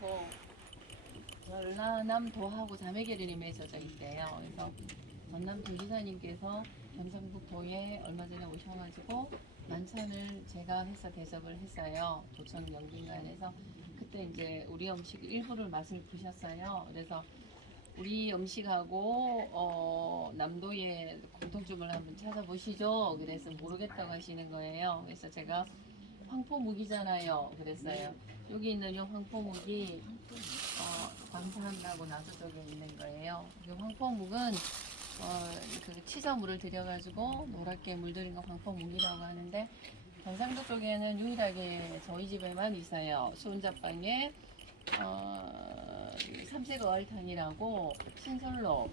도하고 전라남도하고 자매결연이 맺어져 있대요. 그래서 전남 도지사님께서 경상북도에 얼마 전에 오셔가지고 만찬을 제가 해서 대접을 했어요. 도청 영빈관에서. 그때 이제 우리 음식 일부를 맛을 보셨어요. 그래서 우리 음식하고 남도의 공통점을 한번 찾아보시죠. 그래서 모르겠다고 하시는 거예요. 그래서 제가 황포묵이잖아요. 그랬어요. 여기 있는 이 황포묵이 광산하고 나주 쪽에 있는 거예요. 이 황포묵은 그 치자물을 들여가지고 노랗게 물들인 거 황포묵이라고 하는데 경상도 쪽에는 유일하게 저희 집에만 있어요. 수은자방에 삼색어알탕이라고 신설로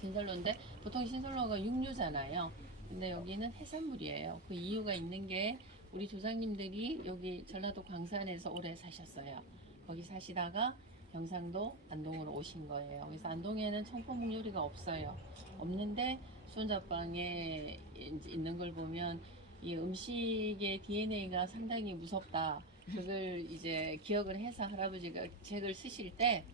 신설로인데 보통 신설로가 육류잖아요. 근데 여기는 해산물이에요. 그 이유가 있는 게 우리 조상님들이 여기 전라도 광산에서 오래 사셨어요. 거기 사시다가 경상도 안동으로 오신 거예요. 그래서 안동에는 청포묵 요리가 없어요. 없는데 수원자방에 있는 걸 보면 이 음식의 DNA가 상당히 무섭다. 그걸 이제 기억을 해서 할아버지가 책을 쓰실 때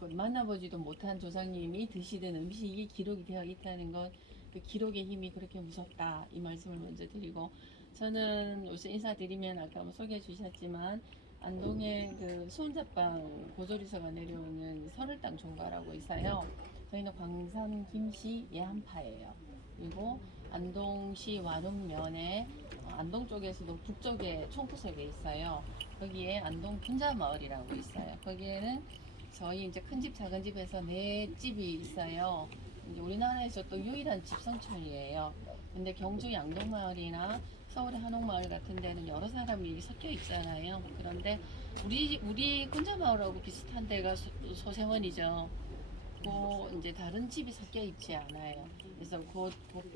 그 만나보지도 못한 조상님이 드시던 음식이 기록이 되어 있다는 것, 그 기록의 힘이 그렇게 무섭다 이 말씀을 먼저 드리고, 저는 우선 인사드리면 아까 뭐 소개해 주셨지만 안동에 그 수원자방 고조리서가 내려오는 설을당 종가라고 있어요. 저희는 광산 김씨 예한파예요. 그리고 안동시 완흥면에 안동 쪽에서도 북쪽에 총포석에 있어요. 거기에 안동 분자마을이라고 있어요. 거기에는 저희 이제 큰 집 작은 집에서 네 집이 있어요. 이제 우리나라에서 또 유일한 집성촌이에요. 근데 경주 양동마을이나 서울의 한옥마을 같은 데는 여러 사람이 섞여 있잖아요. 그런데 우리 군자마을하고 비슷한 데가 소생원이죠. 이제 다른 집이 섞여 있지 않아요. 그래서 그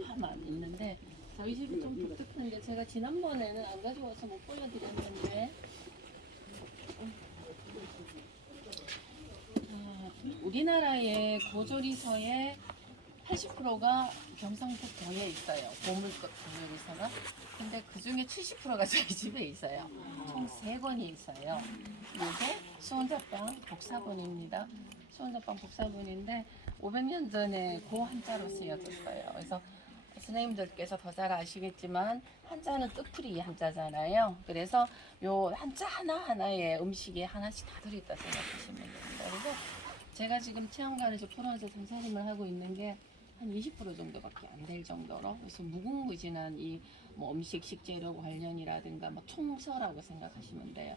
파만 있는데 저희 집이 좀 독특한 게 제가 지난번에는 안 가져와서 못 보여드렸는데 우리나라의 고조리서의 80%가 경상북도에 있어요. 보물급 고조리서가. 근데 그 중에 70%가 저희 집에 있어요. 총 3권이 있어요. 이게 수원자방 복사본입니다. 수원자방 복사본인데 500년 전에 고 한자로 쓰여졌어요. 그래서 선생님들께서 더 잘 아시겠지만 한자는 뜻풀이 한자잖아요. 그래서 요 한자 하나하나에 음식이 하나씩 다 들어있다 생각하시면 됩니다. 그래서 제가 지금 체험관에서 풀어서 상차림을 하고 있는 게 한 20% 정도밖에 안 될 정도로, 그래서 무궁무진한 이 뭐 음식 식재료 관련이라든가 뭐 총서라고 생각하시면 돼요.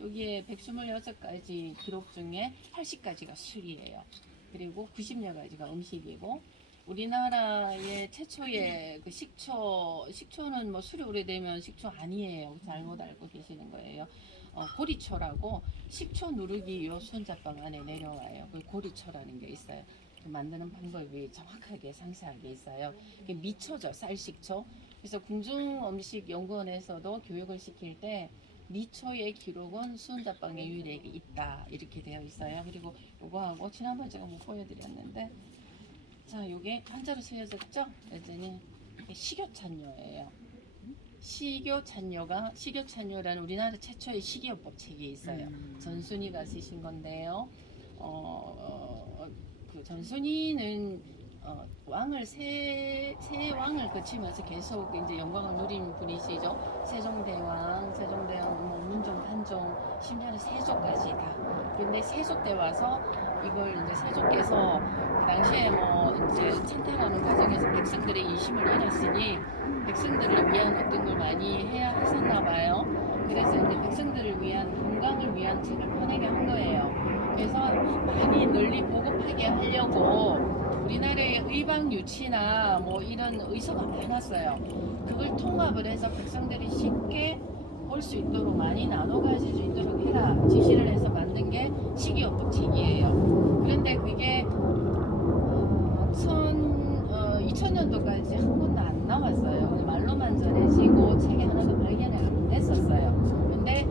여기에 126가지 기록 중에 80가지가 술이에요. 그리고 90여 가지가 음식이고, 우리나라의 최초의 그 식초는 뭐 술이 오래되면 식초 아니에요. 잘못 알고 계시는 거예요. 고리초라고 식초 누룩이 요 수원자방 안에 내려와요. 그 고리초라는 게 있어요. 만드는 방법이 정확하게 상세하게 있어요. 미초죠, 쌀식초. 그래서 궁중음식연구원에서도 교육을 시킬 때 미초의 기록은 수원자방에 유일하게 있다 이렇게 되어 있어요. 그리고 요거하고 지난번 제가 못 보여드렸는데, 자, 요게 한자로 쓰여졌죠? 여전히 식효찬요예요. 식효찬요라는 우리나라 최초의 식이요법 책이 있어요. 전순이가 쓰신 건데요. 그 전순이는 왕을 세 왕을 거치면서 계속 이제 영광을 누린 분이시죠. 세종대왕, 뭐 문종, 한종, 심지어는 세조까지 다. 근데 세조 때 와서 이걸 이제 세조께서 그 당시에 뭐 이제 찬탈하는 과정에서 백성들의 이심을 잃었으니 백성들을 위한 어떤 걸 많이 해야 했었나 봐요. 그래서 이제 백성들을 위한 건강을 위한 책을 펴내게 한 거예요. 그래서 많이 널리 보급하게 하려고 우리나라의 의방 유치나 뭐 이런 의서가 많았어요. 그걸 통합을 해서 백성들이 쉽게 볼 수 있도록 많이 나눠 가질 수 있도록 해라 지시를 해서 만든 게 식이요법 책이에요. 그런데 그게 2000년도까지 한 권도 안 나왔어요. 말로만 전해지고 책이 하나도 발견이 안 됐었어요. 근데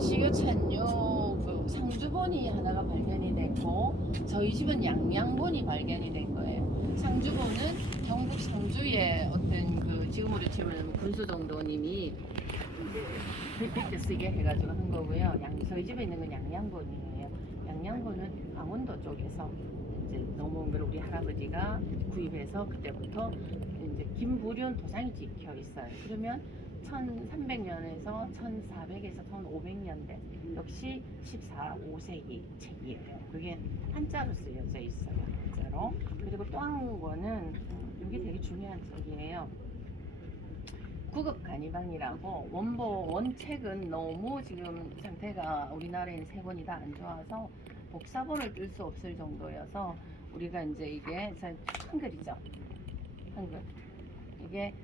식효찬요 그 상주본이 하나가 발견이 됐고, 저희 집은 양양본이 발견이 된 거예요. 상주본은 경북 상주의 어떤 그 지금으로 치면 군수정도님이 빗대 쓰게 해가지고 한 거고요. 저희 집에 있는 건 양양본이에요. 양양본은 강원도 쪽에서 이제 넘어온 걸 우리 할아버지가 구입해서 그때부터 이제 김부륜 도장이 찍혀 있어요. 그러면 1300년에서 1400에서 1500년대 역시 5세기 책이에요. 그게 한자로 쓰여져 있어요. 한자로. 그리고 또 한 권은 이게 되게 중요한 책이에요. 구급 간이방이라고 원책은 너무 지금 상태가 우리나라에는 세 권이 다 안 좋아서 복사본을 뜰 수 없을 정도여서 우리가 이제 이게 한글이죠. 한글. 이게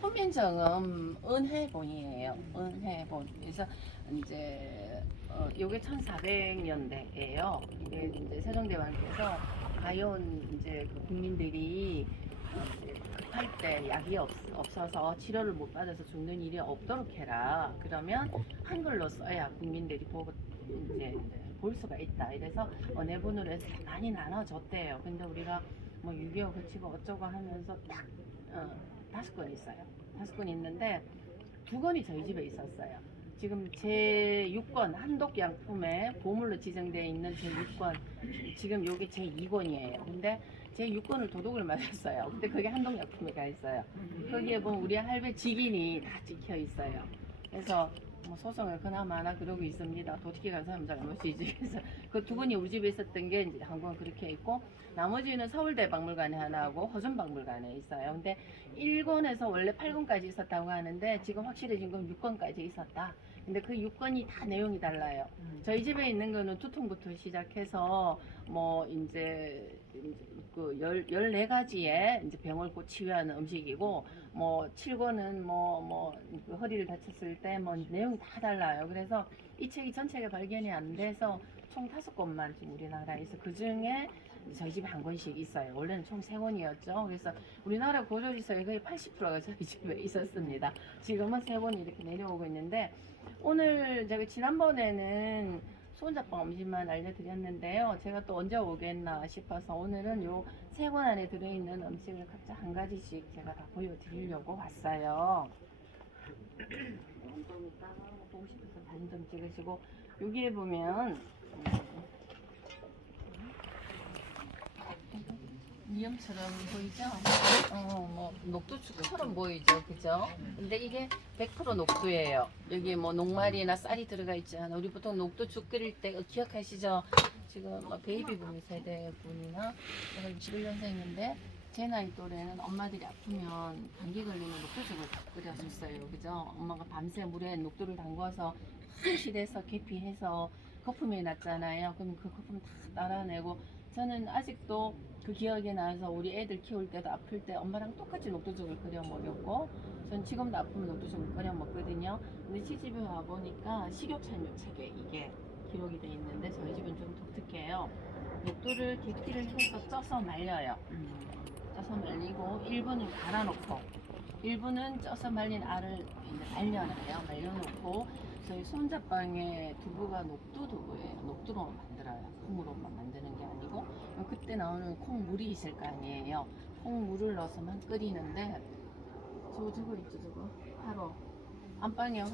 훈민정음 은혜본이에요. 은혜본. 그래서 이제 요게 1400년대예요. 이게 이제 세종대왕께서 가여운 이제 그 국민들이 급할 때 약이 없어서 치료를 못 받아서 죽는 일이 없도록 해라. 그러면 한글로 써야 국민들이 보고 이제 볼 수가 있다. 이래서 언해본으로 해서 많이 나눠줬대요. 근데 우리가 뭐 6.25 거치고 어쩌고 하면서 딱 5권 있어요. 5권 있는데 2권이 저희 집에 있었어요. 지금 제 6권 한독약품에 보물로 지정되어 있는 제 6권 지금 요게 제 2권이에요. 근데 제 6권을 도둑을 맞았어요. 근데 그게 한독약품에 가 있어요. 거기에 보면 우리 할배 직인이 다 찍혀 있어요. 그래서 뭐 소송을 그나마나 그러고 있습니다. 도둑이 간 사람 잘못이지. 그래서 그 2권이 우리 집에 있었던 게 이제 한 권 그렇게 있고 나머지는 서울대 박물관에 하나 하고 허준 박물관에 있어요. 근데 1권에서 원래 8권까지 있었다고 하는데 지금 확실해진 건 6권까지 있었다. 근데 그 6권이 다 내용이 달라요. 저희 집에 있는 거는 두통부터 시작해서 뭐 이제 그 14가지의 이제 병을 치유하는 음식이고 뭐 7권은 그 허리를 다쳤을 때 뭐 내용이 다 달라요. 그래서 이 책이 전체가 발견이 안 돼서 총 5권만 지금 우리나라에서 그 중에 저희 집에 한 권씩 있어요. 원래는 총 3권이었죠. 그래서 우리나라 고조리서의 거의 80%가 저희 집에 있었습니다. 지금은 3권이 이렇게 내려오고 있는데 오늘 제가 지난번에는 수원자빵 음식만 알려드렸는데요. 제가 또 언제 오겠나 싶어서 오늘은 요 3권 안에 들어있는 음식을 각자 한 가지씩 제가 다 보여드리려고 왔어요. 좀 이따 보고 싶어서 사진 좀 찍으시고 여기에 보면 미역처럼 보이죠? 뭐 녹두죽처럼 보이죠, 그죠? 근데 이게 100% 녹두예요. 여기 뭐 녹말이나 쌀이 들어가 있지 않아. 우리 보통 녹두죽 끓일 때 기억하시죠? 지금 뭐 베이비붐 세대 분이나 제가 61년생인데 제 나이 또래는 엄마들이 아프면 감기 걸리면 녹두죽을 끓여줬어요, 그죠? 엄마가 밤새 물에 녹두를 담궈서 한실해서 계피해서 거품이 났잖아요. 그럼 그 거품 다 따라내고 저는 아직도 그 기억이 나서 우리 애들 키울 때도 아플 때 엄마랑 똑같이 녹두죽을 끓여 먹였고 전 지금도 아프면 녹두죽을 끓여 먹거든요. 근데 시집에 와 보니까 식욕찬요 책에 이게 기록이 돼 있는데 저희 집은 좀 독특해요. 녹두를 계피를 해서 쪄서 말려요. 쪄서 말리고 1분을 갈아놓고 1분은 쪄서 말린 알을 말려놔요. 말려놓고 저희 손자빵의 두부가 녹두두부예요. 녹두로 만들어요. 콩으로만 만드는 게 아니고 그때 나오는 콩물이 있을 거 아니에요. 콩물을 넣어서만 끓이는데 저거 있죠, 저거 화로. 안방에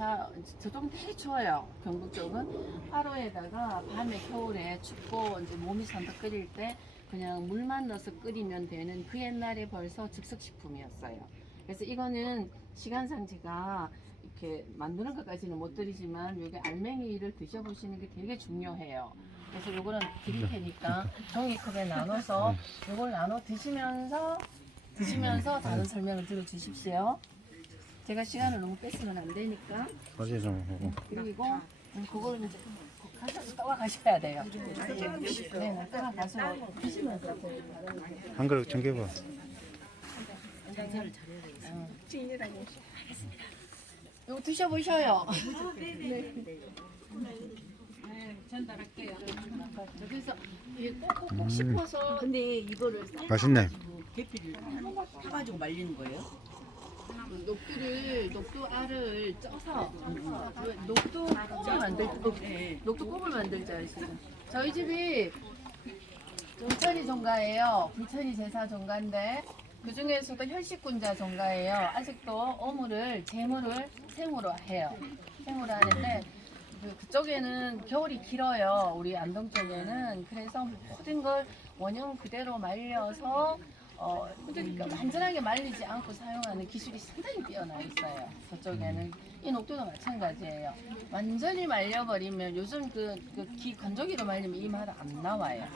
저쪽은 되게 추워요. 경북 쪽은 화로에다가 밤에 겨울에 춥고 이제 몸이 선뜻 끓일 때 그냥 물만 넣어서 끓이면 되는 그 옛날에 벌써 즉석식품이었어요. 그래서 이거는 시간상 제가 이렇게 만드는 것까지는 못 드리지만 여기 알맹이를 드셔보시는 게 되게 중요해요. 그래서 요거는 드릴 테니까 종이컵에 나눠서 요걸 나눠 드시면서 다른 설명을 들어주십시오. 제가 시간을 너무 뺏으면 안 되니까. 그리고 그걸 이제 가서 떠가셔야 돼요. 네, 떠가서 드시면서 한 그릇 챙겨봐. 장사를 잘해야 되겠습니다. 알겠습니다. 이거 드셔보셔요. 네. 전달할게요. 그래서 꼭 씹어서. 근데 이거를 맛있네. 계피를 사가지고 말리는 거예요? 녹두 알을 쪄서 녹두 콩을 녹두 콩을 만들자 지금. 저희 집이 부천이 종가예요. 부천이 제사 종가인데 그 중에서도 혈식군자 종가예요. 아직도 어물을 재물을 생으로 해요. 생으로 하는데 그쪽에는 겨울이 길어요. 우리 안동 쪽에는. 그래서 모든 걸 원형 그대로 말려서 그러니까 완전하게 말리지 않고 사용하는 기술이 상당히 뛰어나 있어요. 저쪽에는. 이 녹두도 마찬가지예요. 완전히 말려버리면 요즘 건조기로 말리면 이 맛 안 나와요.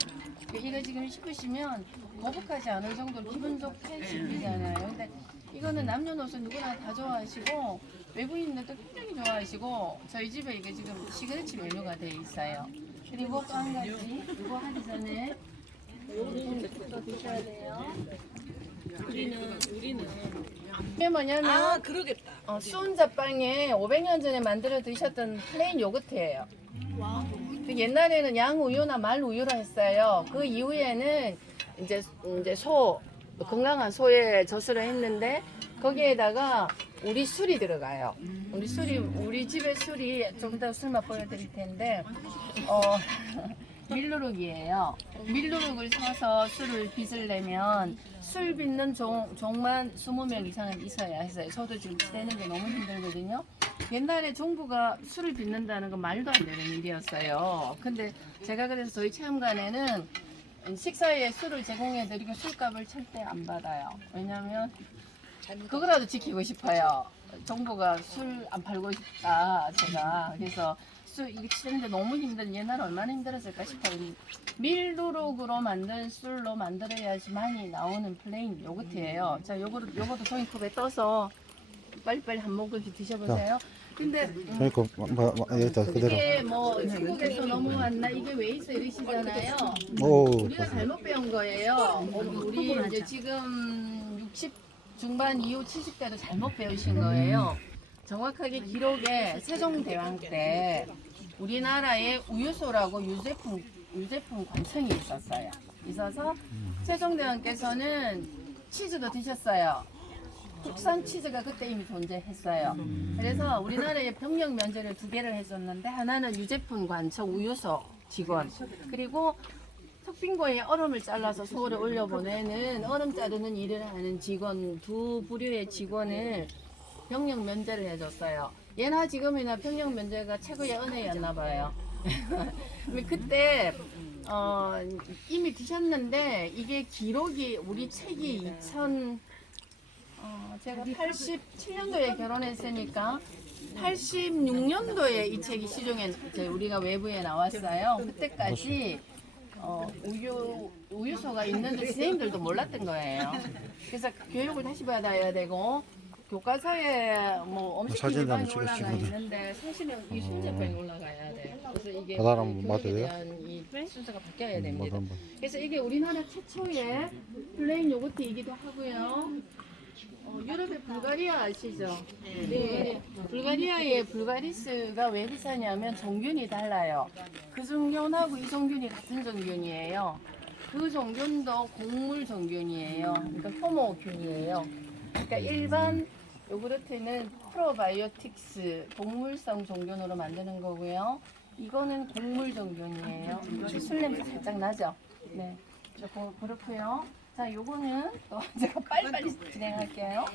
이거 지금 씹으시면 거북하지 않을 정도로 기분 좋게 씹히잖아요. 근데 이거는 남녀노소 누구나 다 좋아하시고 외부인들도 굉장히 좋아하시고 저희 집에 이게 지금 시그니처 메뉴가 돼 있어요. 그리고 또 한 가지 이거 하기 전에 또 드셔야 돼요. 우리는 이게 뭐냐면 그러겠다. 수은자빵에 500년 전에 만들어 드셨던 플레인 요거트예요. 그 옛날에는 양우유나 말우유로 했어요. 그 이후에는 이제 건강한 소의 젖으로 했는데 거기에다가 우리 술이 들어가요. 우리 집의 술이 좀 이따 술 맛 보여드릴 텐데 밀누룩이에요. 밀누룩을 사서 술을 빚을 내면 술 빚는 종만 20명 이상은 있어야 했어요. 저도 지금 떼는 게 너무 힘들거든요. 옛날에 종부가 술을 빚는다는 건 말도 안 되는 일이었어요. 근데 제가 그래서 저희 체험관에는 식사에 술을 제공해드리고 술값을 절대 안 받아요. 왜냐면 그거라도 지키고 싶어요. 정부가 술 안 팔고 싶다 제가. 그래서 술 이게 치는데 너무 힘든 옛날 얼마나 힘들었을까 싶어요. 밀누룩으로 만든 술로 만들어야지만이 나오는 플레인 요거트예요. 자, 요거도 종이컵에 떠서 빨리빨리 한 모금씩 드셔보세요. 근데 그러니까 여기다 그대로. 이게 뭐 중국에서 넘어왔나 이게 왜 있어 이러시잖아요. 오. 우리가 잘못 배운 거예요. 우리 이제 지금 60 중반 이후 70대도 잘못 배우신 거예요. 정확하게 기록에 세종대왕 때 우리나라에 우유소라고 유제품 관청이 있어서 세종대왕께서는 치즈도 드셨어요. 국산 치즈가 그때 이미 존재했어요. 그래서 우리나라에 병력 면제를 2개를 했었는데 하나는 유제품 관청 우유소 직원, 그리고 턱빙고에 얼음을 잘라서 소를 올려보내는 얼음 자르는 일을 하는 직원, 2부류의 직원을 병력 면제를 해줬어요. 예나 지금이나 병력 면제가 최고의 은혜였나 봐요. 그때 이미 드셨는데 이게 기록이 우리 책이 제가 87년도에 결혼했으니까 86년도에 이 책이 시중에 우리가 외부에 나왔어요. 그때까지 우유소가 있는데 선생님들도 몰랐던 거예요. 그래서 교육을 다시 받아야 되고 교과서에 뭐 음식이 올라가 있는데 사실은 이 순제병이 올라가야 돼. 그래서 이게 교육에 대한 이 순서가 바뀌어야 됩니다. 그래서 이게 우리나라 최초의 플레인 요거트이기도 하고요. 유럽의 불가리아 아시죠? 네. 불가리아의 불가리스가 왜 비싸냐면 종균이 달라요. 그 종균하고 이 종균이 같은 종균이에요. 그 종균도 곡물 종균이에요. 그러니까 효모균이에요. 그러니까 일반 요구르트는 프로바이오틱스 동물성 종균으로 만드는 거고요. 이거는 곡물 종균이에요. 술 냄새 살짝 나죠? 네. 그렇고요. 자, 요거는 또 제가 빨리빨리 진행할게요.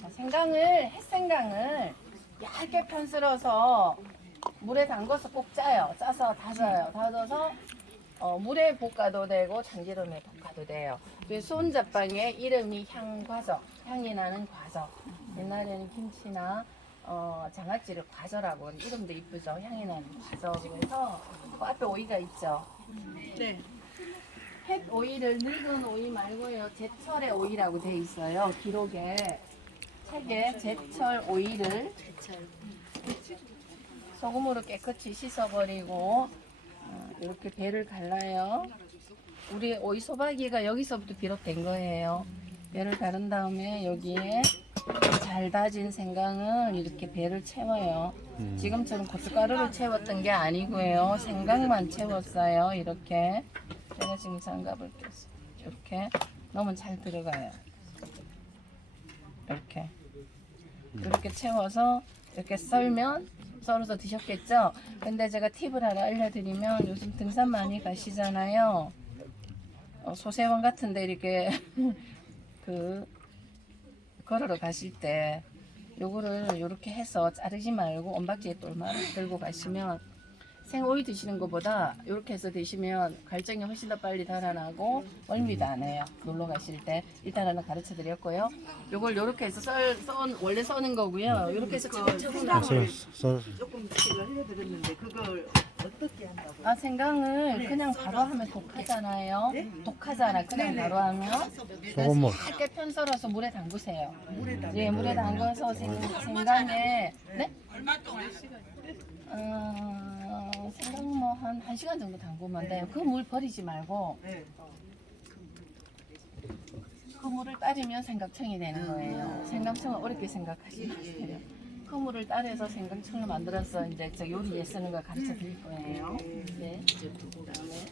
자, 햇생강을 얇게 편슬어서 물에 담궈서 꼭 짜요. 짜서 다져요. 다져서 물에 볶아도 되고 참기름에 볶아도 돼요. 그 수은자빵의 이름이 향과적, 향이 나는 과적. 옛날에는 김치나 장아찌를 과저라고 이름도 이쁘죠. 향이 나는 과적으로 해서 그 앞에 오이가 있죠. 네. 햇 오이를 늙은 오이 말고요. 제철의 오이라고 돼 있어요. 기록에 책에 제철 오이를 소금으로 깨끗이 씻어버리고 이렇게 배를 갈라요. 우리 오이 소박이가 여기서부터 비롯된 거예요. 배를 가른 다음에 여기에 잘 다진 생강을 이렇게 배를 채워요. 지금처럼 고춧가루를 채웠던 게 아니고요. 생강만 채웠어요. 이렇게. 제가 지금 장갑을 꼈어요. 이렇게 넣으면 잘 들어가요. 이렇게 채워서 이렇게 썰어서 드셨겠죠? 근데 제가 팁을 하나 알려드리면 요즘 등산 많이 가시잖아요. 소세원 같은데 이렇게 그 걸으러 가실 때 요거를 요렇게 해서 자르지 말고 언박지에 똘마로 들고 가시면 생오이 드시는 것보다 이렇게 해서 드시면 갈증이 훨씬 더 빨리 달아나고 멀미도 안 해요. 놀러 가실 때 일단 하나 가르쳐 드렸고요. 요걸 이렇게 해서 원래 써는 거고요. 이렇게 해서 조금 제가 흘려드렸는데 그걸 어떻게 한다고? 아 생강을 그냥 바로 하면 독하잖아요. 독하잖아. 그냥 바로 하면 소금물. 얇게 편 썰어서 물에 담그세요. 물에 담. 예, 물에 담궈서 생강에 네? 생강 뭐 한 1시간 정도 담그면 돼요. 그 물 버리지 말고 네. 그 물을 따르면 생강청이 되는 거예요. 생강청은 어렵게 생각하시지 마세요. 그 물을 따라서 생강청을 만들어서 이제 저 요리에 쓰는 걸 가르쳐 드릴 거예요. 네. 그다음에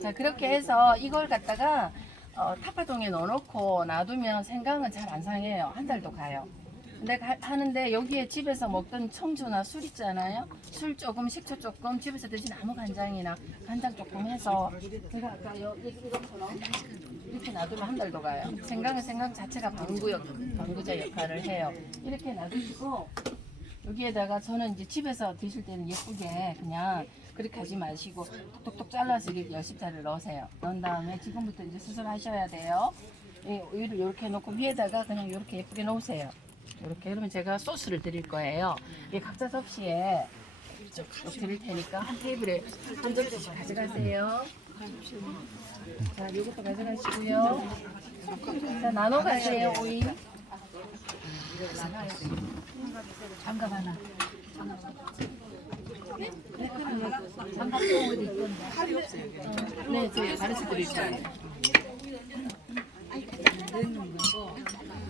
자 그렇게 해서 이걸 갖다가 타파통에 넣어놓고 놔두면 생강은 잘 안 상해요. 한 달도 가요. 근데 하는데 여기에 집에서 먹던 청주나 술 있잖아요. 술 조금, 식초 조금, 집에서 드신 아무 간장이나 간장 조금 해서 제가 아까 이것처럼 이렇게 놔두면 한 달도 가요. 생강은 생강 자체가 방부제 역할을 해요. 이렇게 놔두시고 여기에다가 저는 이제 집에서 드실 때는 예쁘게 그냥 그렇게 하지 마시고 톡톡톡 잘라서 이렇게 10자를 넣으세요. 넣은 다음에 지금부터 이제 수술하셔야 돼요. 우유를 이렇게 놓고 위에다가 그냥 이렇게 예쁘게 놓으세요. 이렇게 그러면 제가 소스를 드릴 거예요. 이 각자 접시에 드릴 테니까 한 테이블에 한 접시씩 가져가세요. 자, 이것도 가져가시고요. 자, 나눠 가세요, 오이. 장갑 하나. 장갑 어디 있던데? 칼이 없어요. 네, 저희 가르쳐 드릴게요. 넣는 거고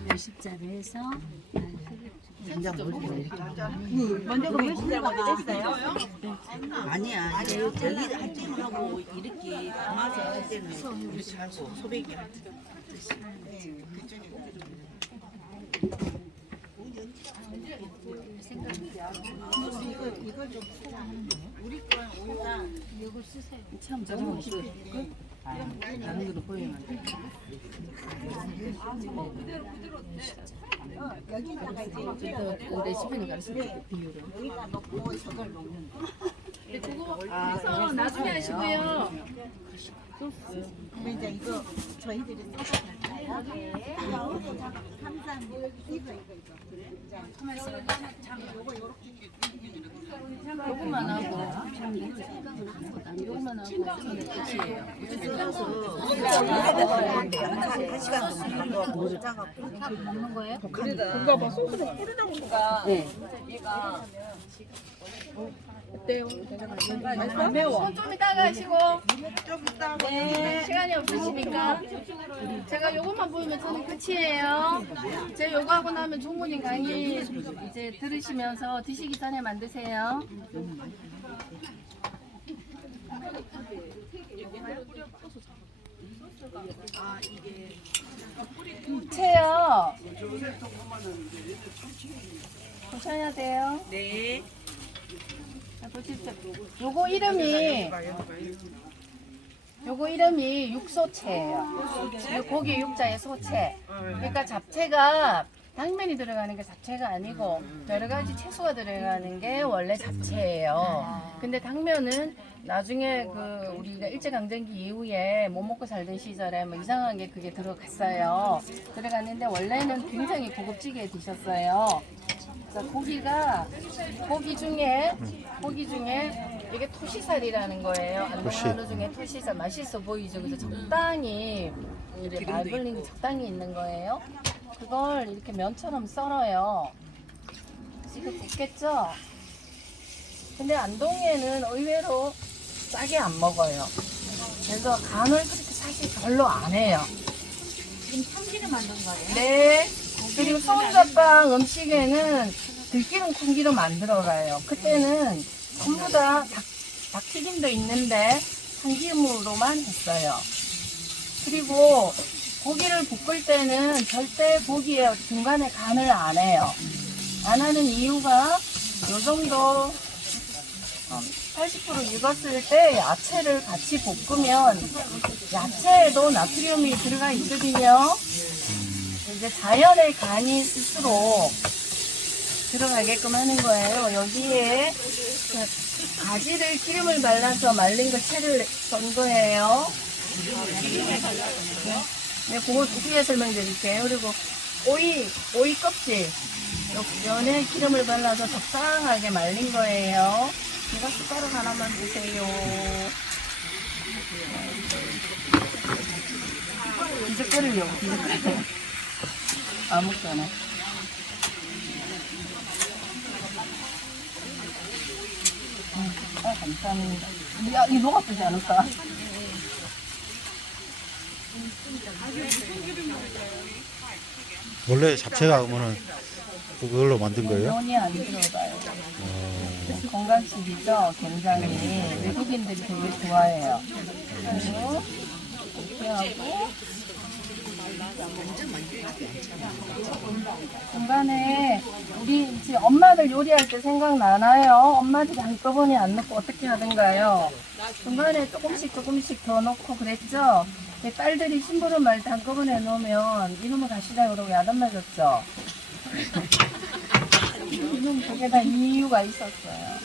몇십자로 해서 먼저 그 몇시간 먼저 됐어요? 아니야. 이제 여기 할 때는 하고 이렇게 담아서 할 때는 이렇게 하고 소백이 할 때. 이걸 쓰세요. 참 저런 거 다른 거로 보이면 안 돼. 그 레시피는 가르쳐 드릴게요, 비율을. 그래서 나중에 하시고요. 이제 이거 저희들이 써서 갈까요? 감사합니다. 이거. 요것만 하고 요것만 하고 저는 끝이에요. 먹는 거예요? 그거 봐 소스를 뿌리다 보니까 네. 얘가 어때요? 안 매워. 손 좀 이따가 하시고 네. 시간이 없으시니까 제가 요것만 보이면 저는 끝이에요. 제가 요거 하고 나면 종문인 강의 이제 들으시면서 드시기 전에 만드세요. 채요. 조심해야 돼요. 네. 자, 보십시오. 요거 이름이 육소채예요. 고기 육자의 소채. 그러니까 잡채가 당면이 들어가는 게 잡채가 아니고 여러 가지 채소가 들어가는 게 원래 잡채예요. 근데 당면은 나중에 그 우리가 일제강점기 이후에 못 먹고 살던 시절에 뭐 이상한 게 그게 들어갔어요. 들어갔는데 원래는 굉장히 고급지게 드셨어요. 그래서 고기 중에 이게 토시살이라는 거예요. 안동한우 중에 토시살 맛있어 보이죠. 그래서 적당히 이제 말벌린 적당히 있는 거예요. 그걸 이렇게 면처럼 썰어요. 지금 굽겠죠? 근데 안동에는 의외로 싸게 안 먹어요. 그래서 간을 그렇게 사실 별로 안 해요. 지금 참기름 만든 거예요? 네. 그리고 소은젓빵 음식에는 들기름, 콩기름 안 들어가요. 그때는 전부 다 닭튀김도 있는데 참기름으로만 했어요. 그리고 고기를 볶을 때는 절대 고기에 중간에 간을 안 해요. 안 하는 이유가 요 정도 80% 익었을 때 야채를 같이 볶으면 야채에도 나트륨이 들어가 있거든요. 이제 자연의 간이 스스로 들어가게끔 하는 거예요. 여기에 그 가지를 기름을 발라서 말린 거 채를 썬 거예요. 네, 그거 후에 설명드릴게요. 그리고 오이 껍질 면에 기름을 발라서 적당하게 말린 거예요. 제가 숟가락 하나만 주세요. 뒤적거리려고 뒤적거리려고 아무거나. 감사합니다. 야, 이 녹아뜨지 않을까? 원래 잡채가 그러면은 그걸로 만든 거예요? 면이 안 들어가요. 건강식이죠, 굉장히. 외국인들이 되게 좋아해요. 그리고 이렇게 하고 중간에 우리 이제 엄마들 요리할 때 생각나나요? 엄마들이 한꺼번에 안 넣고 어떻게 하던가요? 중간에 조금씩 더 넣고 그랬죠? 근데 딸들이 심부름 말 때 한꺼번에 넣으면 이놈을 가시다 그러고 야단 맞았죠? 이놈 그게 다 이유가 있었어요.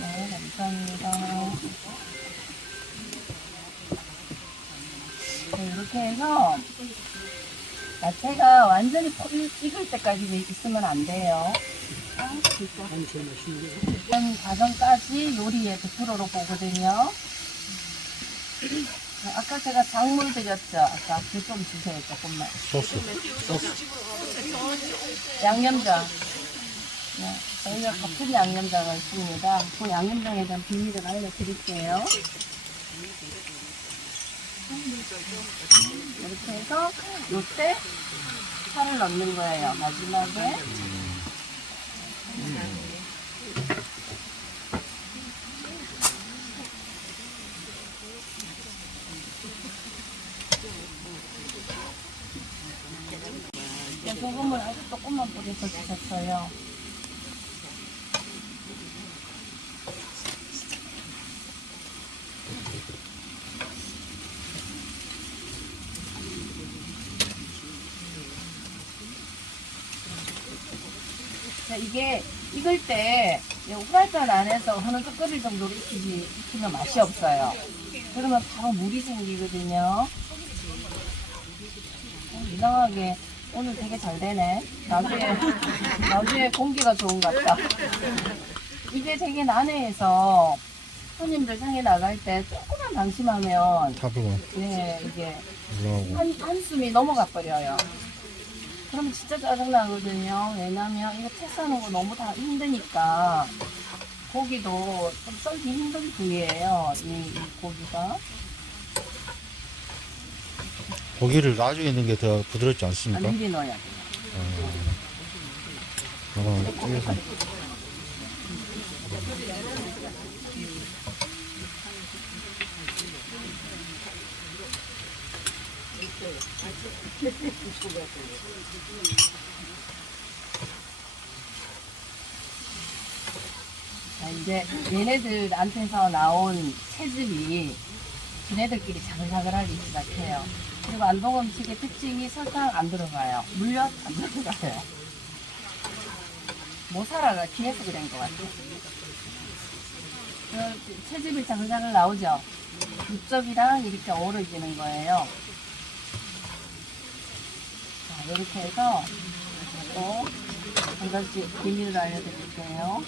네, 감사합니다. 네, 이렇게 해서 야채가 완전히 익을 때까지 있으면 안 돼요. 이런 과정까지 요리의 100%로 보거든요. 아까 제가 작물 드렸죠? 아까 그 좀 주세요, 조금만. 소스. 양념장. 네, 저희가 같은 양념장을 씁니다. 그 양념장에 대한 비밀을 알려드릴게요. 이렇게 해서 요때 파를 넣는 거예요. 마지막에. 소금을 아주 조금만 뿌려서 주셨어요. 자, 이게 익을 때 후라이팬 안에서 어느 정도 끓일 정도로 익히면 맛이 없어요. 그러면 바로 물이 생기거든요. 이상하게 오늘 되게 잘 되네. 나중에 공기가 좋은 것 같다. 이게 되게 난해해서 손님들 상에 나갈 때 조금만 방심하면 타불고 네, 이게 올라오고. 한숨이 넘어가 버려요. 그러면 진짜 짜증나거든요. 왜냐면 이거 채 싸는 거 너무 다 힘드니까 고기도 좀 썰기 힘든 부위예요. 이 고기가. 고기를 나중에 넣는 게 더 부드럽지 않습니까? 미리 넣어야 돼요. 이거 튀겨서. 자, 이제 얘네들한테서 나온 채즙이 지네들끼리 자글자글하기 시작해요. 그리고 안동 음식의 특징이 설탕 안 들어가요. 물엿 안 들어가요. 모사라가 귀해서 그런 것 같아요. 그 채즙이 자글자글 나오죠. 육즙이랑 이렇게 어우러지는 거예요. 자, 이렇게 해서 또 한 가지 비밀을 알려드릴게요.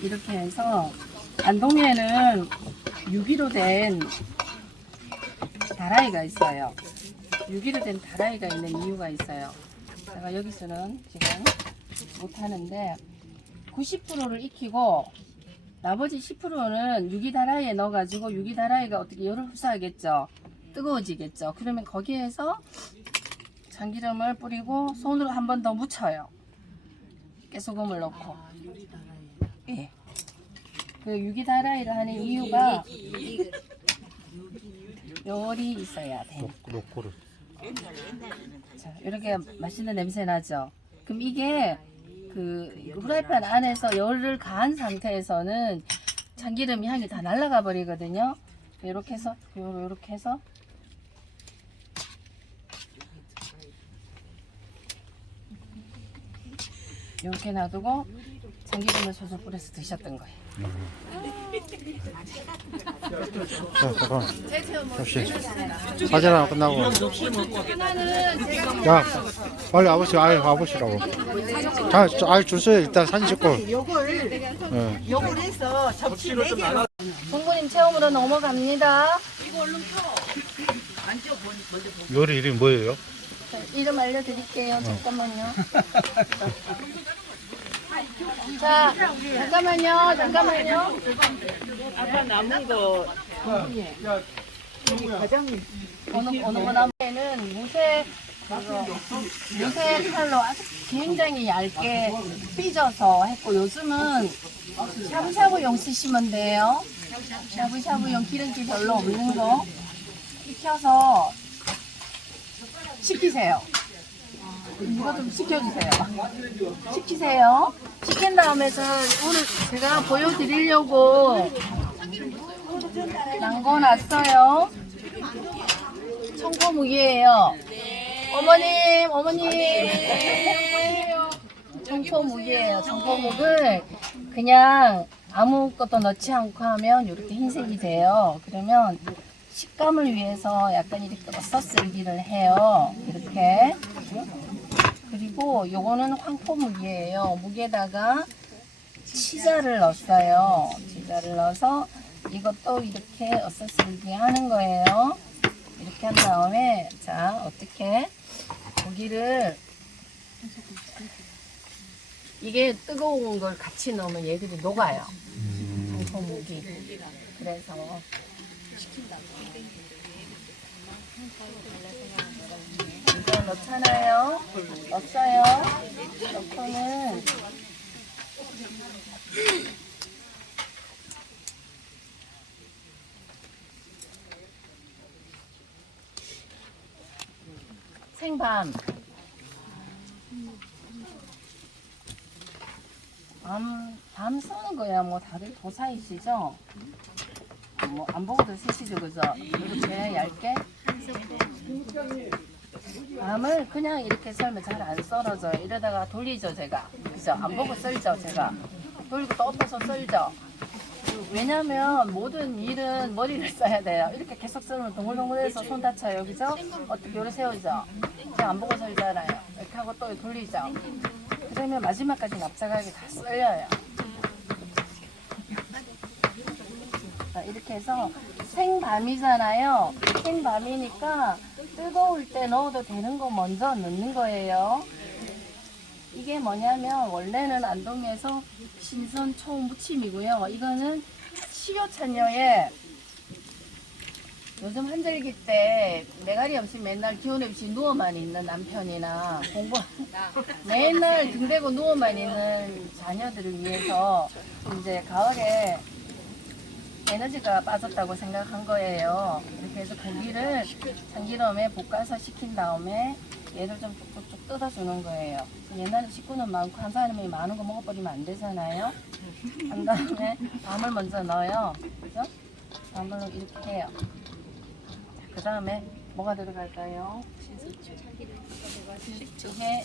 이렇게 해서 안동에는 유기로 된 다라이가 있어요. 유기로 된 다라이가 있는 이유가 있어요. 제가 여기서는 지금 못하는데 90%를 익히고 나머지 10%는 유기다라이에 넣어가지고 유기다라이가 어떻게 열을 흡수하겠죠. 뜨거워지겠죠. 그러면 거기에서 참기름을 뿌리고 손으로 한 번 더 묻혀요. 깨소금을 넣고. 예. 그 유기다라이를 하는 이유가 열이 있어야 돼. 노코를. 자, 이렇게 맛있는 냄새 나죠? 그럼 이게 그 후라이팬 안에서 열을 가한 상태에서는 참기름 향이 다 날아가 버리거든요. 이렇게 해서 이렇게 해서 이렇게 놔두고 참기름을 솔솔 뿌려서 드셨던 거예요. 자, 잠깐. 혹시 사진 하나 끝나고. 야, 빨리 와보시라고. 자, 주세요. 일단 사진 찍고. 요걸 해서 접시 4개. 송구님 체험으로 넘어갑니다. 요리 이름이 뭐예요? 자, 이름 알려드릴게요. 잠깐만요. 자, 잠깐만요. 아까 남은 거 어느 거 나무에는 무쇠 칼로 아주 굉장히 얇게 삐져서 했고 요즘은 샤브샤브용 쓰시면 돼요. 샤브샤브용 기름기 별로 없는 거 익혀서 식히세요. 누가 좀 식혀주세요. 식히세요. 식힌 다음에 오늘 제가 보여드리려고 남겨놨어요. 청포묵이에요. 어머님. 청포묵이에요. 청포묵을 그냥 아무것도 넣지 않고 하면 이렇게 흰색이 돼요. 그러면 식감을 위해서 약간 이렇게 어슷썰기를 해요. 이렇게. 그리고 요거는 황포묵이에요. 묵에다가 치자를 넣었어요. 치자를 넣어서 이것도 이렇게 어슷썰기 하는 거예요. 이렇게 한 다음에 자 어떻게 고기를 이게 뜨거운 걸 같이 넣으면 얘들이 녹아요. 황포묵이. 그래서 이거 넣잖아요. 넣었어요. 넣고는 생밤. 밤 쓰는 거야. 뭐 다들 도사이시죠? 뭐 안 보고도 쓰시죠, 그죠? 이렇게 얇게. 밤을 그냥 이렇게 썰면 잘 안 썰어져요. 이러다가 돌리죠, 제가. 그죠? 안 보고 썰죠, 제가. 돌리고 또 엎어서 썰죠. 왜냐면 모든 일은 머리를 써야 돼요. 이렇게 계속 썰면 동글동글해서 손 다쳐요, 그죠? 어떻게 요리 세우죠? 제가 안 보고 썰잖아요. 이렇게 하고 또 돌리죠. 그러면 마지막까지 납작하게 다 썰려요. 자, 이렇게 해서 생밤이잖아요. 생밤이니까 뜨거울 때 넣어도 되는 거 먼저 넣는 거예요. 이게 뭐냐면 원래는 안동에서 신선 초무침이고요. 이거는 식효찬여에 요즘 한절기 때 매가리 없이 맨날 기운 없이 누워만 있는 남편이나 맨날 등 대고 누워만 있는 자녀들을 위해서 이제 가을에 에너지가 빠졌다고 생각한 거예요. 이렇게 해서 고기를 참기름에 볶아서 식힌 다음에 얘를 좀 쭉쭉 뜯어주는 거예요. 옛날에 식구는 많고 한 사람이 많은 거 먹어버리면 안 되잖아요. 한 다음에 밤을 먼저 넣어요. 그죠? 밤을 이렇게 해요. 그 다음에 뭐가 들어갈까요? 이게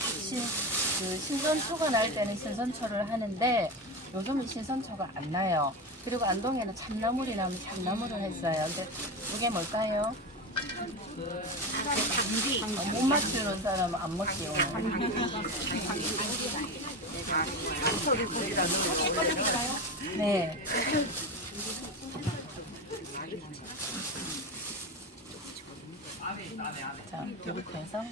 신선초가 날 때는 신선초를 하는데 요즘은 신선초가 안 나요. 그리고 안동에는 참나물이 나면 참나물을 했어요. 근데 이게 뭘까요? 못 맞추는 사람은 안 먹게요. 네. 자, 이렇게 해서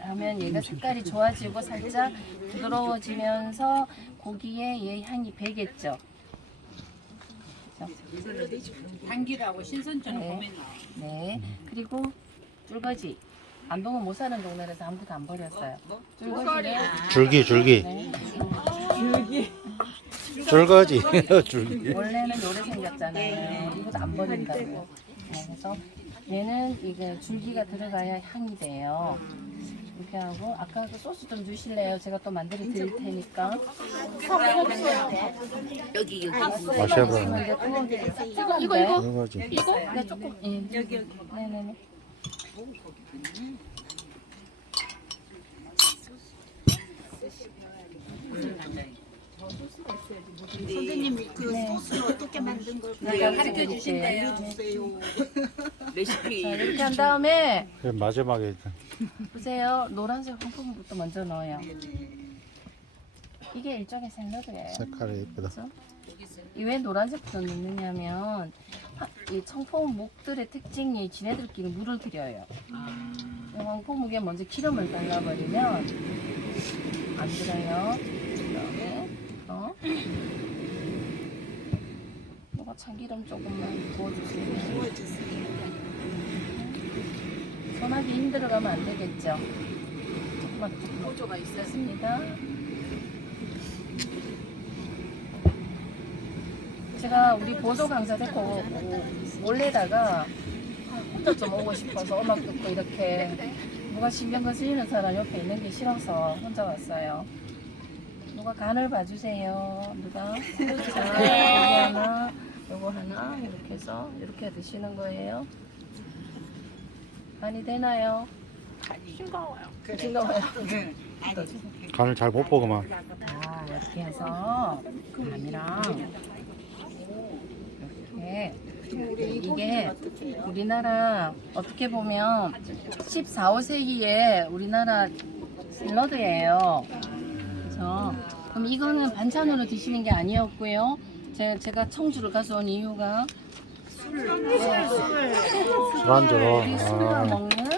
하면 얘가 색깔이 좋아지고 살짝 부드러워지면서 고기에 얘 향이 배겠죠. 당기라고 신선초는 네. 보면 나와. 네. 그리고 쫄거지. 안동은 못 사는 동네라서 아무것도 안 버렸어요. 쫄거지는 줄기. 네. 줄거지. 줄기. 원래는 요래 생겼잖아요. 이것도 안 버린다고요. 네, 그래서 얘는 이게 줄기가 들어가야 향이 돼요. 이렇게 하고 아까 그 소스 좀 주실래요? 제가 또 만들어 드릴 테니까. 여기 마셔봐. 이거 이거지. 네 조금 여기 네네네. 선생님이 그 소스를 어떻게 만든 걸 가르쳐 주신대요. 알려주세요. 레시피 자, 이렇게 한 다음에 그 마지막에 일단 보세요. 노란색 황토부터 먼저 넣어요. 이게 일종의 샐러드예요. 색깔이 예쁘다. 그렇죠? 왜 노란색부터 넣느냐면 이 청포묵들의 특징이 지네들끼리 물을 들여요. 이 황포묵에 먼저 기름을 발라버리면 안 들어요. 그다음에 이거 참기름 조금만 부어주세요. 손하기 힘들어가면 안 되겠죠. 조금만 보조가 있었습니다. 제가 우리 보조 강사 데리고 몰래다가 혼자 좀 오고 싶어서 음악 듣고 이렇게 누가 신경 쓰이는 사람 옆에 있는 게 싫어서 혼자 왔어요. 누가 간을 봐주세요. 누가? 자, 여기 하나, 요거 하나 이렇게 해서 이렇게 드시는 거예요. 간이 되나요? 싱거워요. 싱거워요. 간을 잘 못 보고만. 자, 이렇게 해서 간이랑 이게 우리나라 어떻게 보면 14, 5세기에 우리나라 샐러드예요. 그렇죠? 그럼 이거는 반찬으로 드시는 게 아니었고요. 제가 청주를 가져온 이유가 술안주로. 우리 술과 먹는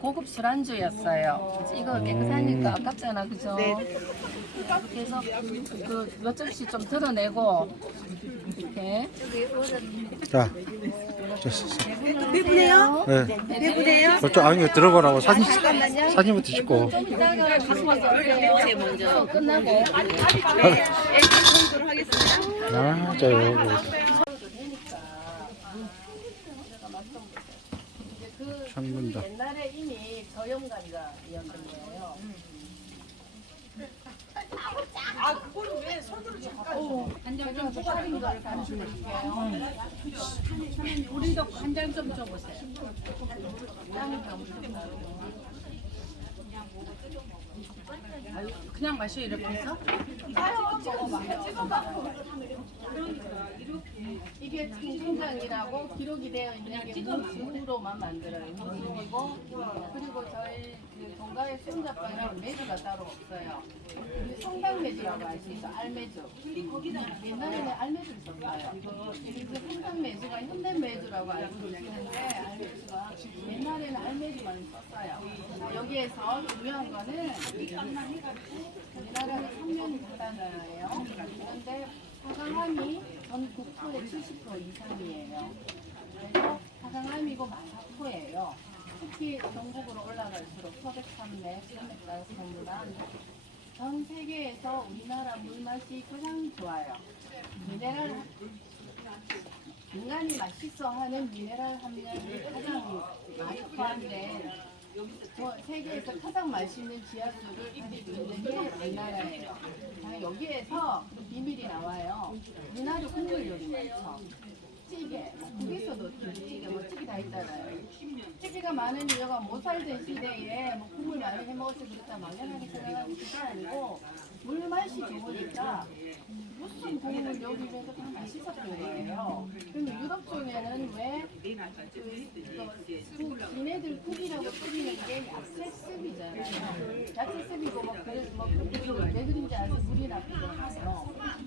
고급 술안주였어요. 그래서 이거 깨끗하니까 아깝잖아, 그죠? 이렇게 해서 그 몇 점씩 좀 드러내고 이렇게. 자, 배부네요? 네. 배부네요? 저쪽 아니 들어보라고 사진부터 찍고. 좀 이따가 가시면서 올게요. 먼저 끝나고. 아, 자 여기. 창문다. 옛날에 이미 저염간이었던 거예요. 간장 좀 초과된 거 담아줄게요. 우리도 간장 좀 줘보세요. 그냥 마셔 이렇게 해서? 이게 청장이라고 기록이 되어 있는 게 무으로만 만들어요. 무이고 그리고 저희 그 동가의 수영자빠는 매주가 따로 없어요. 우리 성당 매주라고 아시죠? 알매주. 옛날에는 알매주 있었어요. 그 성당 매주가 현대 매주라고 알고 계시는데 알매주가 옛날에는 알매주만 썼어요. 여기에서 중요한 거는 우리나라는 삼면이 다단어예요. 그런데 사강함이 전 국토의 70% 이상이에요. 그래서 사강함이고 마사토예요. 특히 전국으로 올라갈수록 소백산맥, 산맥가스문안 전 세계에서 우리나라 물맛이 가장 좋아요. 미네랄 인간이 맛있어하는 미네랄 함량이 가장 많이 포함된 세계에서 가장 맛있는 지하수를 가지고 있는 게 우리나라예요. 자, 여기에서 비밀이 나와요. 우리나라 국물 요리 많죠. 찌개, 국에서도 김치찌개, 뭐 찌개 다 있잖아요. 찌개가 많은 이유가 못 살던 시대에 뭐 국물 많이 해먹어서 그렇다 막연하게 생각하는 게 아니고 물 맛이 좋으니까 무슨 국물 요리를 해도 다 맛있었던 거예요. 그럼 유럽 쪽에는 왜 지네들 국이라고 끓이는 게 야채습이잖아요. 야채습이고 왜 그런지 아세요? 물이 나쁘잖아요.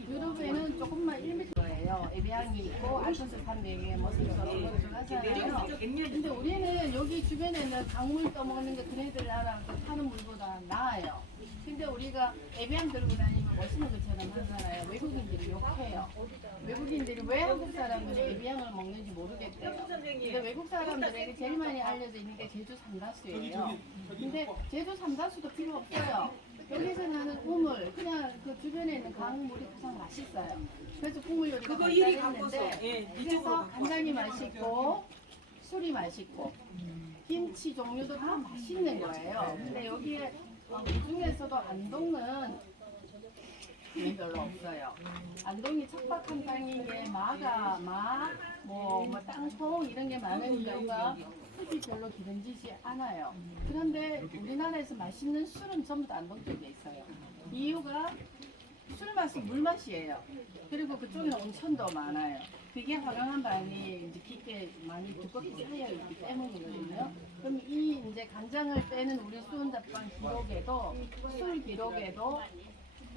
유럽에는 조금만 1m예요. 에비앙이 있고 알프스 산맥에 머슬처럼 들어가잖아요. 근데 우리는 여기 주변에는 강물 떠먹는 게 그네들 나라 파는 물보다 나아요. 근데 우리가 에비앙 들고 다니면 멋있는 것처럼 하잖아요. 외국인들이 욕해요. 외국인들이 왜 한국 사람들이 에비앙을 먹는지 모르겠대요. 근데 외국 사람들에게 제일 많이 알려져 있는 게 제주 삼다수예요. 근데 제주 삼다수도 필요 없어요. 여기서 나는 우물, 그냥 그 주변에 있는 강물이 가장 맛있어요. 그래서 국물 요리가 간단했는데 그래서 간장이 맛있고 술이 맛있고 김치 종류도 다 맛있는 거예요. 근데 여기에 그 중에서도 안동은 별로 없어요. 안동이 척박한 땅이게 뭐 땅콩 이런 게 많은 이유가 흙이 별로 기름지지 않아요. 그런데 우리나라에서 맛있는 술은 전부 다 안동 쪽에 있어요. 이유가 술 맛은 물 맛이에요. 그리고 그쪽에는 온천도 많아요. 그게 화강암 반이 이제 깊게 많이 두껍게 쌓여 있기 때문이거든요. 그럼 이 이제 간장을 빼는 우리 수은잡방 기록에도 술 기록에도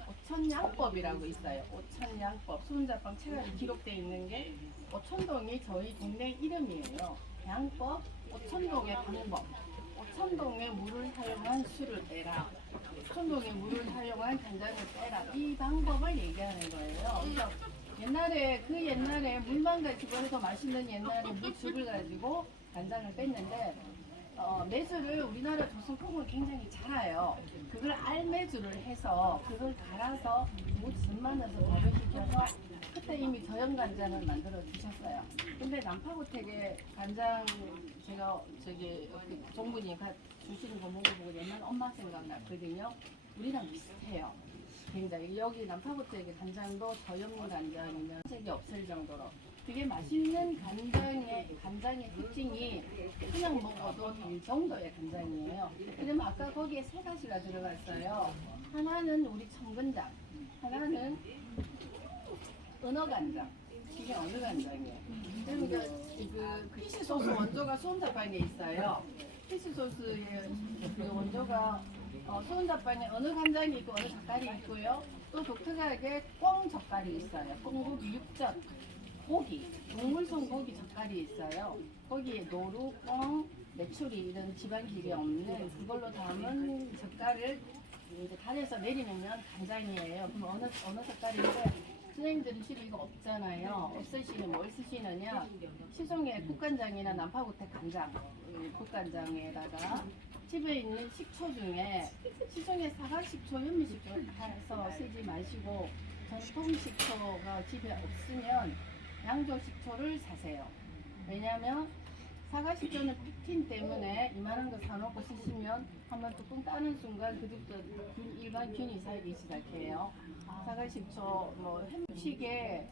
오천양법이라고 있어요. 오천양법. 수은잡방 책에 기록되어 있는 게 오천동이 저희 동네 이름이에요. 양법, 오천동의 방법. 오천동의 물을 사용한 술을 빼라. 오천동의 물을 사용한 간장을 빼라. 이 방법을 얘기하는 거예요. 그래서 옛날에 물만 가지고 해서 맛있는 옛날에 물죽을 가지고 간장을 뺐는데 매주를 우리나라 조선콩을 굉장히 잘해요. 그걸 알매주를 해서 그걸 갈아서 무즙만 넣어서 발효시켜서 그때 이미 저염간장을 만들어 주셨어요. 근데 남파고택에 간장 제가 종분이 주시는 거 먹어보고 옛날 엄마 생각났거든요. 우리랑 비슷해요. 굉장히 여기 남파고택의 간장도 저염 간장이면 색이 없을 정도로 되게 맛있는 간장의 특징이 그냥 먹어도 될 정도의 간장이에요. 그러면 아까 거기에 세 가지가 들어갔어요. 하나는 우리 청간장, 하나는 은어간장. 이게 어느 간장이에요? 그러니까 그 피시 소스 원조가 수은잡방에 있어요. 피시 소스의 그 원조가 수은잡방에 어느 간장이 있고 어느 젓갈이 있고요. 또 독특하게 꽁 젓갈이 있어요. 꽁고기 육젓. 고기, 동물성 고기 젓갈이 있어요. 거기에 노루, 꽁, 메추리 이런 지방질이 없는 그걸로 담은 젓갈을 이제 간에서 내리면 간장이에요. 그럼 어느 젓갈인데 선생님들은 실은 이거 없잖아요. 없으시면 뭘 쓰시느냐? 시중에 국간장이나 남파고택 간장, 국간장에다가 집에 있는 식초 중에 시중에 사과식초, 현미식초 해서 쓰지 마시고 전통 식초가 집에 없으면 양조식초를 사세요. 왜냐하면 사과식초는 펙틴 때문에 이만한 거 사놓고 쓰시면 한번 뚜껑 따는 순간 그때부터 일반 균이 살기 시작해요. 사과식초 음식에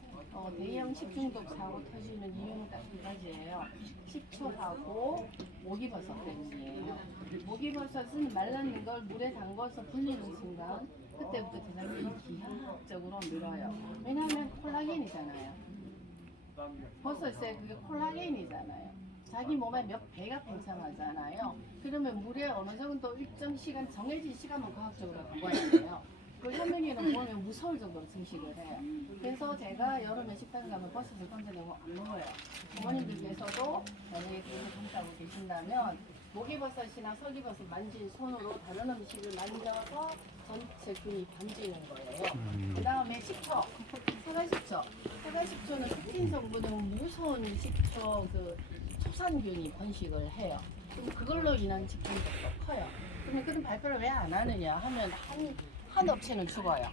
대형 식중독 사고 터지는 이유는 딱 두 가지예요. 식초하고 모기버섯 때문이에요. 모기버섯은 말랐는 걸 물에 담궈서 불리는 순간 그때부터 대장균이 기하학적으로 늘어요. 왜냐하면 콜라겐이잖아요. 버섯에 그게 콜라겐이잖아요. 자기 몸에 몇 배가 팽창하잖아요. 그러면 물에 어느 정도 일정 시간, 정해진 시간만 과학적으로 담궈야 돼요. 그 현명이는 보면 무서울 정도로 증식을 해요. 그래서 제가 여름에 식당 가면 버섯을 건져내고 안 먹어요. 부모님들께서도 만약에 그렇게 감싸고 계신다면 목이버섯이나 설기버섯 만진 손으로 다른 음식을 만져서 전체 균이 번지는 거예요. 그 다음에 식초, 사과식초. 사과식초는 펙틴 성분은 무서운 식초 초산균이 번식을 해요. 그럼 그걸로 인한 직중독도 커요. 그러면 그런 발표를 왜 안 하느냐 하면 한 업체는 죽어요.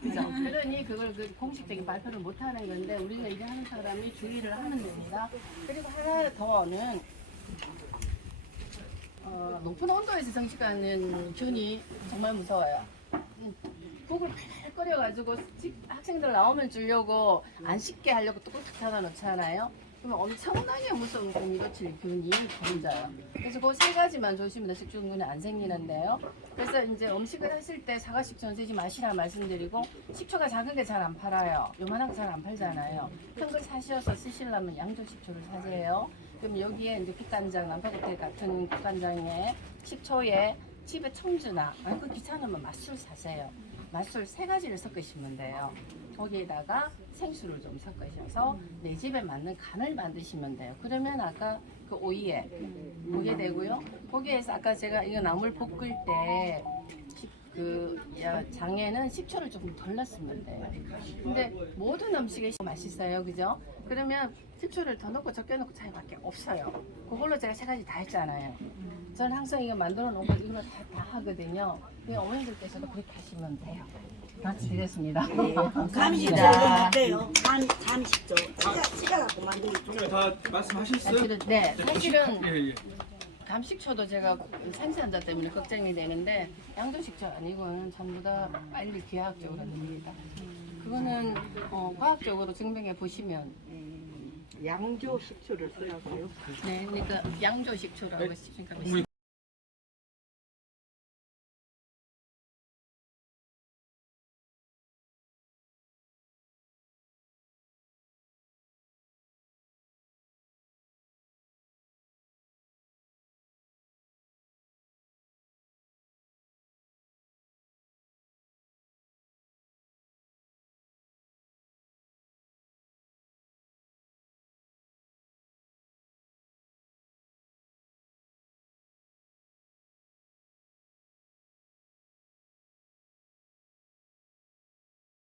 그죠? 그러니 그걸 공식적인 발표를 못 하는 건데 우리가 일을 하는 사람이 주의를 하는 겁니다. 그리고 하나 더는 높은 온도에서 정식하는 균이 정말 무서워요. 국을 팔 끓여가지고 학생들 나오면 주려고 안 식게 하려고 뚜껑 탁 닫아 놓잖아요. 그러면 엄청나게 무서운 공기로칠 균이 번져요. 그래서 그 세 가지만 조심하면 식중독이 안 생기는데요. 그래서 이제 음식을 하실 때 사과식초는 쓰지 마시라 말씀드리고 식초가 작은 게 잘 안 팔아요. 요만한 거 잘 안 팔잖아요. 큰 걸 사셔서 쓰시려면 양조식초를 사세요. 그럼 여기에 이제 국간장, 남파고택 같은 국간장에 식초에 집에 청주나 그 귀찮으면 맛술 사세요. 맛술 세 가지를 섞으시면 돼요. 거기에다가 생수를 좀 섞으셔서 내 집에 맞는 간을 만드시면 돼요. 그러면 아까 그 오이에 그게 되고요. 거기에서 아까 제가 이거 나물 볶을 때 장에는 식초를 조금 덜 넣으면 돼요. 근데 모든 음식에 맛있어요, 그죠? 그러면 식초를 더 넣고 적게 넣고 차이밖에 없어요. 그걸로 제가 세 가지 다 했잖아요. 저는 항상 이거 만들어 놓은 거 이거 다 하거든요. 어머님들께서도 그렇게 하시면 돼요. 다 드렸습니다. 감식조 어때요? 감식조 찍어갖고 만들기 다 말씀하셨어요? 네, 사실은 예, 예. 감식초도 제가 생산자 때문에 걱정이 되는데 양조식초 아니고는 전부 다 빨리 기하학적으로 됩니다. 그거는 과학적으로 증명해 보시면 양조 식초를 쓰라고요. 네, 그러니까 양조식초라고 생각하시면